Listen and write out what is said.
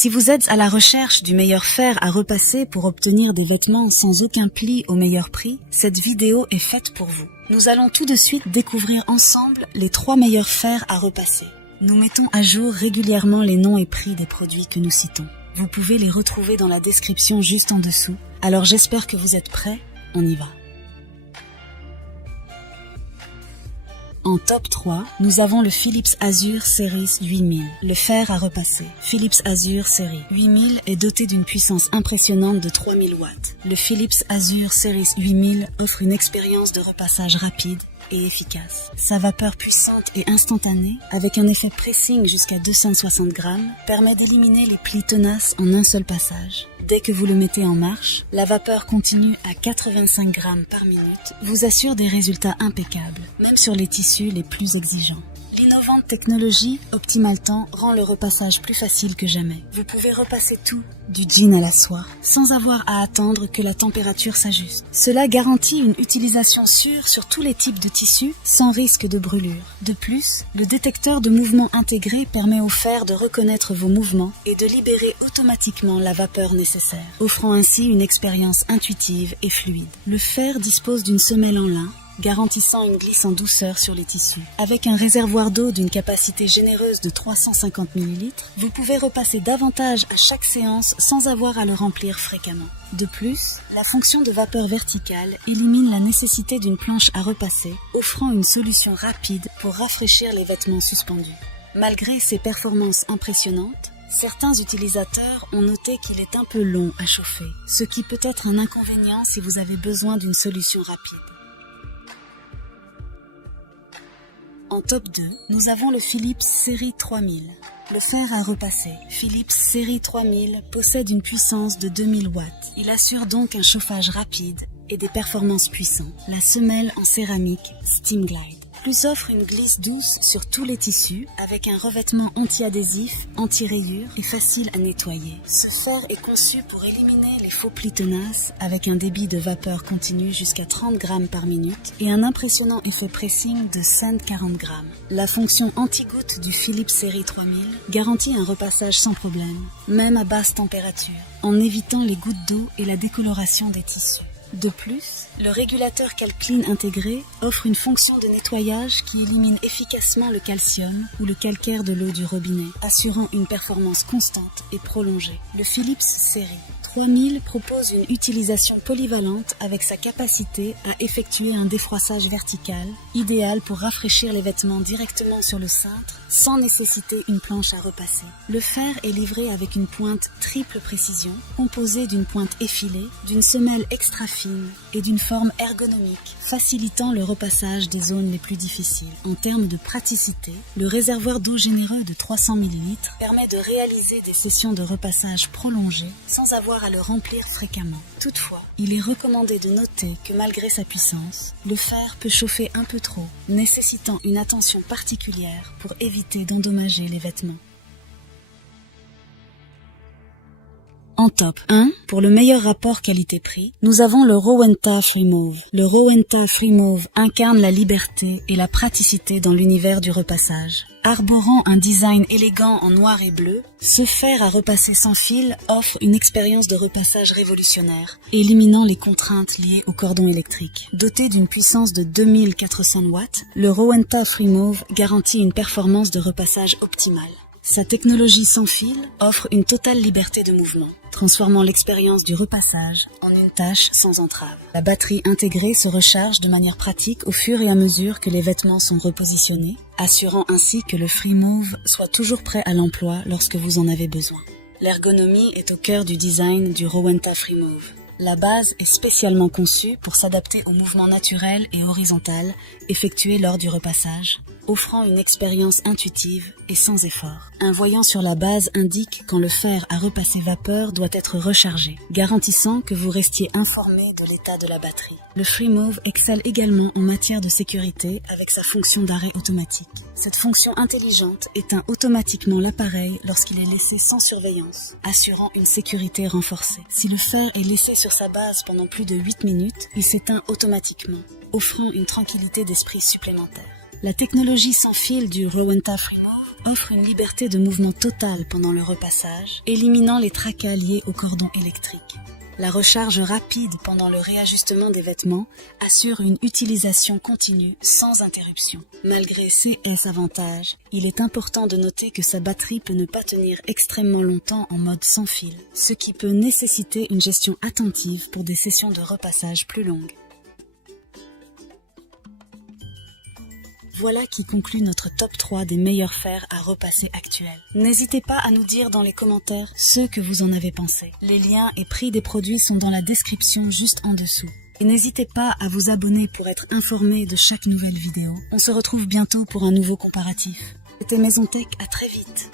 Si vous êtes à la recherche du meilleur fer à repasser pour obtenir des vêtements sans aucun pli au meilleur prix, cette vidéo est faite pour vous. Nous allons tout de suite découvrir ensemble les 3 meilleurs fers à repasser. Nous mettons à jour régulièrement les noms et prix des produits que nous citons. Vous pouvez les retrouver dans la description juste en dessous. Alors j'espère que vous êtes prêts, on y va. En top 3, nous avons le Philips Azure Series 8000, le fer à repasser. Philips Azure Series 8000 est doté d'une puissance impressionnante de 3000 watts. Le Philips Azure Series 8000 offre une expérience de repassage rapide et efficace. Sa vapeur puissante et instantanée, avec un effet pressing jusqu'à 260 grammes, permet d'éliminer les plis tenaces en un seul passage. Dès que vous le mettez en marche, la vapeur continue à 85 grammes par minute vous assure des résultats impeccables, même sur les tissus les plus exigeants. L'innovante technologie Optimaltemps rend le repassage plus facile que jamais. Vous pouvez repasser tout, du jean à la soie, sans avoir à attendre que la température s'ajuste. Cela garantit une utilisation sûre sur tous les types de tissus, sans risque de brûlure. De plus, le détecteur de mouvement intégré permet au fer de reconnaître vos mouvements et de libérer automatiquement la vapeur nécessaire, offrant ainsi une expérience intuitive et fluide. Le fer dispose d'une semelle en lin, garantissant une glisse en douceur sur les tissus. Avec un réservoir d'eau d'une capacité généreuse de 350 ml, vous pouvez repasser davantage à chaque séance sans avoir à le remplir fréquemment. De plus, la fonction de vapeur verticale élimine la nécessité d'une planche à repasser, offrant une solution rapide pour rafraîchir les vêtements suspendus. Malgré ses performances impressionnantes, certains utilisateurs ont noté qu'il est un peu long à chauffer, ce qui peut être un inconvénient si vous avez besoin d'une solution rapide. En top 2, nous avons le Philips Série 3000. Le fer à repasser. Philips Série 3000 possède une puissance de 2000 watts. Il assure donc un chauffage rapide et des performances puissantes. La semelle en céramique Steam Glide Plus offre une glisse douce sur tous les tissus avec un revêtement anti-adhésif, anti-rayures et facile à nettoyer. Ce fer est conçu pour éliminer les faux plis tenaces avec un débit de vapeur continu jusqu'à 30 grammes par minute et un impressionnant effet pressing de 140 grammes. La fonction anti-goutte du Philips Série 3000 garantit un repassage sans problème, même à basse température, en évitant les gouttes d'eau et la décoloration des tissus. De plus, le régulateur Calclean intégré offre une fonction de nettoyage qui élimine efficacement le calcium ou le calcaire de l'eau du robinet, assurant une performance constante et prolongée. Le Philips Série 3000 propose une utilisation polyvalente avec sa capacité à effectuer un défroissage vertical, idéal pour rafraîchir les vêtements directement sur le cintre sans nécessiter une planche à repasser. Le fer est livré avec une pointe triple précision, composée d'une pointe effilée, d'une semelle extra fine et d'une forme ergonomique, facilitant le repassage des zones les plus difficiles. En termes de praticité, le réservoir d'eau généreux de 300 ml permet de réaliser des sessions de repassage prolongées sans avoir à le remplir fréquemment. Toutefois, il est recommandé de noter que malgré sa puissance, le fer peut chauffer un peu trop, nécessitant une attention particulière pour éviter d'endommager les vêtements. En top 1, pour le meilleur rapport qualité-prix, nous avons le Rowenta Freemove. Le Rowenta Freemove incarne la liberté et la praticité dans l'univers du repassage. Arborant un design élégant en noir et bleu, ce fer à repasser sans fil offre une expérience de repassage révolutionnaire, éliminant les contraintes liées au cordon électrique. Doté d'une puissance de 2400 watts, le Rowenta Freemove garantit une performance de repassage optimale. Sa technologie sans fil offre une totale liberté de mouvement, transformant l'expérience du repassage en une tâche sans entrave. La batterie intégrée se recharge de manière pratique au fur et à mesure que les vêtements sont repositionnés, assurant ainsi que le Freemove soit toujours prêt à l'emploi lorsque vous en avez besoin. L'ergonomie est au cœur du design du Rowenta Freemove. La base est spécialement conçue pour s'adapter aux mouvements naturels et horizontaux effectués lors du repassage, offrant une expérience intuitive et sans effort. Un voyant sur la base indique quand le fer à repasser vapeur doit être rechargé, garantissant que vous restiez informé de l'état de la batterie. Le Freemove excelle également en matière de sécurité avec sa fonction d'arrêt automatique. Cette fonction intelligente éteint automatiquement l'appareil lorsqu'il est laissé sans surveillance, assurant une sécurité renforcée. Si le fer est laissé sur sa base pendant plus de 8 minutes, il s'éteint automatiquement, offrant une tranquillité d'esprit supplémentaire. La technologie sans fil du Rowenta Freemove offre une liberté de mouvement totale pendant le repassage, éliminant les tracas liés au cordon électrique. La recharge rapide pendant le réajustement des vêtements assure une utilisation continue sans interruption. Malgré ces avantages, il est important de noter que sa batterie peut ne pas tenir extrêmement longtemps en mode sans fil, ce qui peut nécessiter une gestion attentive pour des sessions de repassage plus longues. Voilà qui conclut notre top 3 des meilleurs fers à repasser actuels. N'hésitez pas à nous dire dans les commentaires ce que vous en avez pensé. Les liens et prix des produits sont dans la description juste en dessous. Et n'hésitez pas à vous abonner pour être informé de chaque nouvelle vidéo. On se retrouve bientôt pour un nouveau comparatif. C'était Maison Tech, à très vite.